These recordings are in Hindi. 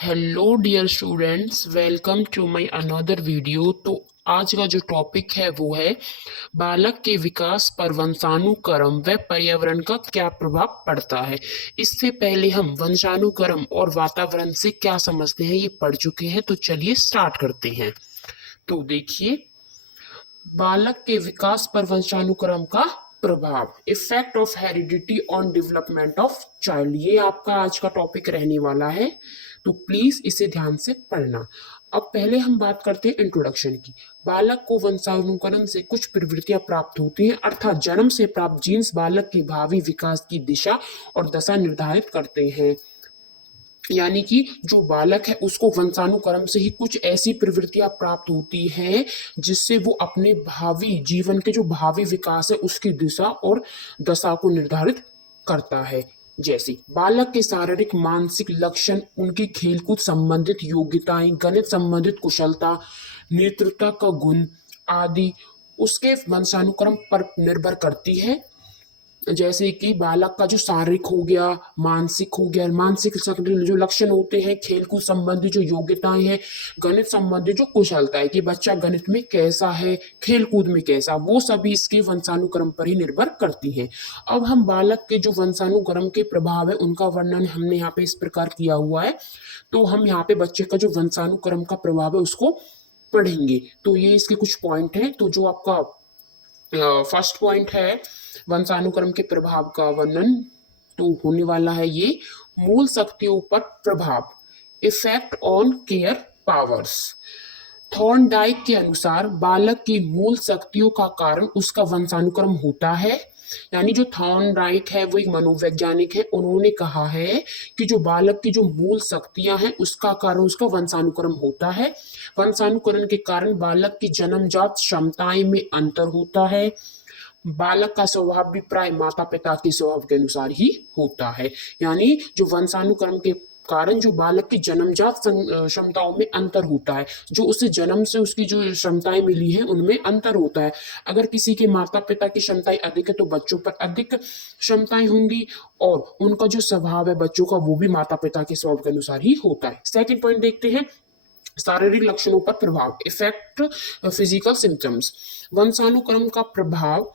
Hello dear students, welcome to my another video. तो आज का जो टॉपिक है वो है बालक के विकास पर वंशानुक्रम व पर्यावरण का क्या प्रभाव पड़ता है। इससे पहले हम वंशानुक्रम और वातावरण से क्या समझते हैं ये पढ़ चुके हैं, तो चलिए स्टार्ट करते हैं। तो देखिए, बालक के विकास पर वंशानुक्रम का प्रभाव, effect of heredity on development of child, ये आपका आज का टॉपिक रहने वाला है। तो प्लीज इसे ध्यान से पढ़ना। अब पहले हम बात करते हैं इंट्रोडक्शन की। बालक को वंशानुक्रम से कुछ प्रवृत्तियां प्राप्त होती हैं, अर्थात जन्म से प्राप्त जीन्स बालक के भावी विकास की दिशा और दशा निर्धारित करते हैं। यानी कि जो बालक है उसको वंशानुक्रम से ही कुछ ऐसी प्रवृत्तियां प्राप्त होती हैं जिससे वो अपने भावी जीवन के जो भावी विकास है उसकी दिशा और दशा को निर्धारित करता है। जैसे बालक के शारीरिक मानसिक लक्षण, उनकी खेलकूद संबंधित योग्यताएं, गणित संबंधित कुशलता, नेतृत्व का गुण आदि उसके वंशानुक्रम पर निर्भर करती है। जैसे कि बालक का जो शारीरिक हो गया, मानसिक हो गया, मानसिक जो लक्षण होते हैं, खेलकूद संबंधी जो योग्यताएं हैं, गणित संबंधी जो कुशलता है कि बच्चा गणित में कैसा है, खेलकूद में कैसा, वो सभी इसके वंशानुक्रम पर ही निर्भर करती हैं। अब हम बालक के जो वंशानुक्रम के प्रभाव है उनका वर्णन हमने यहाँ पे इस प्रकार किया हुआ है। तो हम यहाँ पे बच्चे का जो वंशानुक्रम का प्रभाव है उसको पढ़ेंगे। तो ये इसके कुछ पॉइंट हैं। तो जो आपका फर्स्ट पॉइंट है वंशानुक्रम के प्रभाव का वर्णन, तो होने वाला है ये मूल शक्तियों पर प्रभाव, effect on care powers. Thorndike के अनुसार बालक की मूल शक्तियों का कारण उसका वंशानुक्रम होता है। यानी जो थॉर्नडाइक है वो एक मनोवैज्ञानिक है, उन्होंने कहा है कि जो बालक की जो मूल शक्तियां हैं उसका कारण उसका वंशानुक्रम होता है। वंशानुक्रम के कारण बालक की जन्मजात क्षमताएं में अंतर होता है। बालक का स्वभाव भी प्राय माता पिता के स्वभाव के अनुसार ही होता है। यानी जो वंशानुक्रम के कारण जो बालक की जन्मजात क्षमताओं में अंतर होता है, जो उसे जन्म से उसकी जो क्षमताएं मिली हैं उनमें अंतर होता है। अगर किसी के माता पिता की क्षमताएं अधिक है तो बच्चों पर अधिक क्षमताएं होंगी, और उनका जो स्वभाव है बच्चों का वो भी माता पिता के स्वभाव के अनुसार ही होता है। सेकंड पॉइंट देखते हैं, शारीरिक लक्षणों पर प्रभाव, इफेक्ट फिजिकल सिम्टम्स। वंशानुक्रम का प्रभाव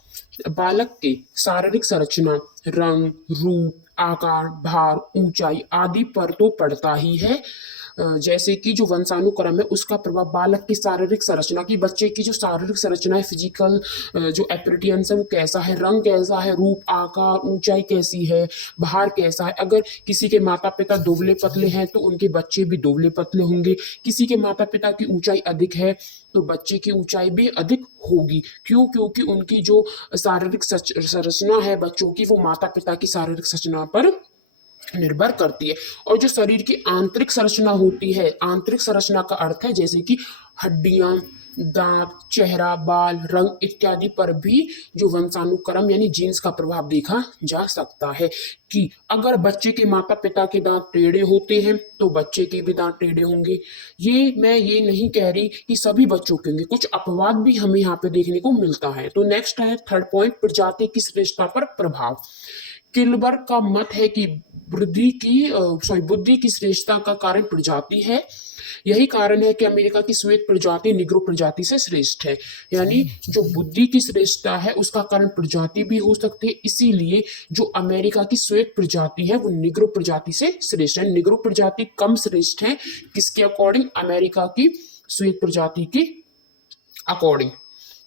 बालक के शारीरिक संरचना, रंग, रूप, आकार, भार, ऊंचाई आदि पर तो पड़ता ही है। जैसे कि जो वंशानुक्रम है उसका प्रभाव बालक की शारीरिक संरचना की, बच्चे की जो शारीरिक संरचना है, फिजिकल जो अपीयरेंस है वो कैसा है, रंग कैसा है, रूप, आकार, ऊंचाई कैसी है, भार कैसा है। अगर किसी के माता पिता दुबले पतले हैं तो उनके बच्चे भी दुबले पतले होंगे। किसी के माता पिता की ऊंचाई अधिक है तो बच्चे की ऊंचाई भी अधिक होगी। क्यों? क्योंकि उनकी जो शारीरिक संरचना है बच्चों की वो माता पिता की शारीरिक संरचना पर निर्भर करती है। और जो शरीर की आंतरिक संरचना होती है, आंतरिक संरचना का अर्थ है जैसे कि हड्डियां, दांत, चेहरा, बाल, रंग इत्यादि पर भी जो वंशानुक्रम यानी जीन्स का प्रभाव देखा जा सकता है। कि अगर बच्चे के माता पिता के दांत टेढ़े होते हैं तो बच्चे के भी दांत टेढ़े होंगे। मैं ये नहीं कह रही कि सभी बच्चों के होंगे, कुछ अपवाद भी हमें यहाँ पे देखने को मिलता है। तो नेक्स्ट है थर्ड पॉइंट, प्रजाति की श्रेष्ठता पर प्रभाव। किलबर्ग का मत है कि बुद्धि की श्रेष्ठता का कारण प्रजाति है। यही कारण है कि अमेरिका की श्वेत प्रजाति निग्रो प्रजाति से श्रेष्ठ है। यानी जो बुद्धि की श्रेष्ठता है उसका कारण प्रजाति भी हो सकती है, इसीलिए जो अमेरिका की श्वेत प्रजाति है वो निग्रो प्रजाति से श्रेष्ठ है। निग्रो प्रजाति कम श्रेष्ठ है किसके अकॉर्डिंग? अमेरिका की श्वेत प्रजाति के अकॉर्डिंग।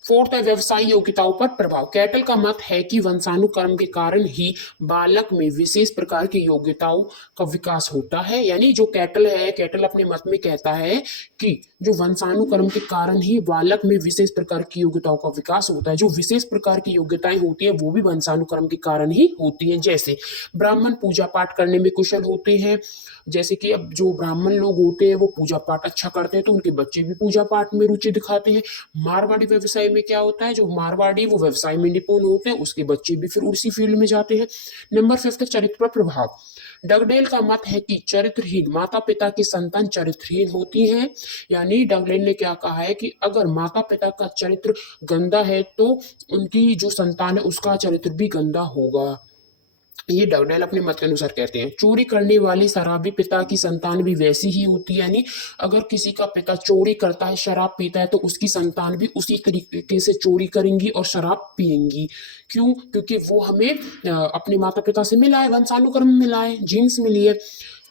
फोर्थ है व्यवसायिक योग्यताओं पर प्रभाव। कैटल का मत है कि वंशानुक्रम के कारण ही बालक में विशेष प्रकार की योग्यताओं का विकास होता है। यानी जो कैटल है, कैटल अपने मत में कहता है कि जो वंशानुक्रम के कारण ही बालक में विशेष प्रकार की योग्यताओं का विकास होता है। जो विशेष प्रकार की योग्यताएं होती है वो भी वंशानुक्रम के कारण ही होती है। जैसे ब्राह्मण पूजा पाठ करने में कुशल होते हैं। जैसे कि अब जो ब्राह्मण लोग होते हैं वो पूजा पाठ अच्छा करते हैं तो उनके बच्चे भी पूजा पाठ में रुचि दिखाते हैं। मारवाड़ी व्यवसाय में क्या होता है, जो मारवाड़ी वो व्यवसाय में निपुण होते हैं उसके बच्चे भी फिर उसी फील्ड में जाते हैं। नंबर फिफ्थ, चरित्र पर प्रभाव। डगडेल का मत है कि चरित्रहीन माता पिता की संतान चरित्रहीन होती है। यानी डगडेल ने क्या कहा है कि अगर माता पिता का चरित्र गंदा है तो उनकी जो संतान है उसका चरित्र भी गंदा होगा। ये डगडेल अपने मत के अनुसार कहते हैं। चोरी करने वाले शराबी पिता की संतान भी वैसी ही होती है, यानी अगर किसी का पिता चोरी करता है, शराब पीता है, तो उसकी संतान भी उसी तरीके से चोरी करेंगी और शराब पिएंगी। क्यों? क्योंकि वो हमें अपने माता पिता से मिला है, वंशानुक्रम में मिला है, जीन्स मिली है।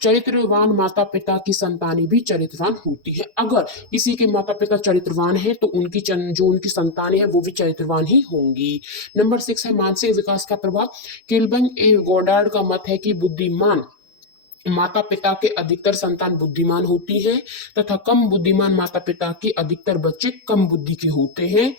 चरित्रवान माता पिता की संतानें भी चरित्रवान होती है। अगर किसी के माता पिता चरित्रवान है तो जो उनकी संतानें हैं वो भी चरित्रवान ही होंगी। नंबर 6 है मानसिक विकास का प्रभाव। किलबंग ए गोडार्ड का मत है कि बुद्धिमान माता पिता के अधिकतर संतान बुद्धिमान होती है तथा कम बुद्धिमान माता पिता के अधिकतर बच्चे कम बुद्धि के होते हैं।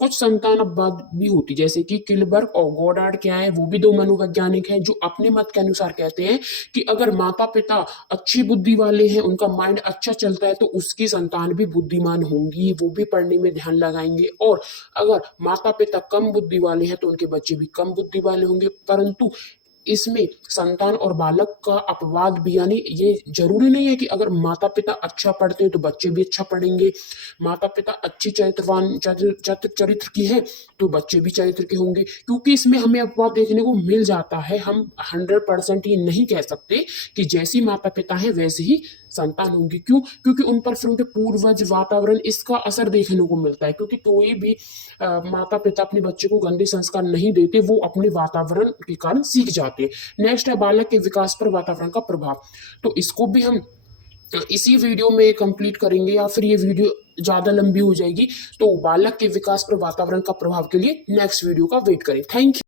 कुछ संतानवाद भी होती, जैसे कि किलबर्ग और गोडार्ड क्या है, वो भी दो मनोवैज्ञानिक हैं जो अपने मत के अनुसार कहते हैं कि अगर माता पिता अच्छी बुद्धि वाले हैं, उनका माइंड अच्छा चलता है, तो उसकी संतान भी बुद्धिमान होंगी, वो भी पढ़ने में ध्यान लगाएंगे। और अगर माता पिता कम बुद्धि वाले हैं तो उनके बच्चे भी कम बुद्धि वाले होंगे। परंतु इसमें संतान और बालक का अपवाद भी, यानी ये जरूरी नहीं है कि अगर माता पिता अच्छा पढ़ते हैं तो बच्चे भी अच्छा पढ़ेंगे। माता पिता अच्छी चरित्र की है तो बच्चे भी चरित्र के होंगे, क्योंकि इसमें हमें अपवाद देखने को मिल जाता है। हम 100% ये नहीं कह सकते कि जैसी माता पिता है वैसे ही संतान होंगी। क्यों? क्योंकि उन पर फिर उनके पूर्वज, वातावरण, इसका असर देखने को मिलता है। क्योंकि कोई भी माता पिता अपने बच्चे को गंदे संस्कार नहीं देते, वो अपने वातावरण के कारण सीख जाते हैं। नेक्स्ट है बालक के विकास पर वातावरण का प्रभाव। तो इसको भी हम इसी वीडियो में कंप्लीट करेंगे या फिर ये वीडियो ज्यादा लंबी हो जाएगी। तो बालक के विकास पर वातावरण का प्रभाव के लिए नेक्स्ट वीडियो का वेट करें। Thank you.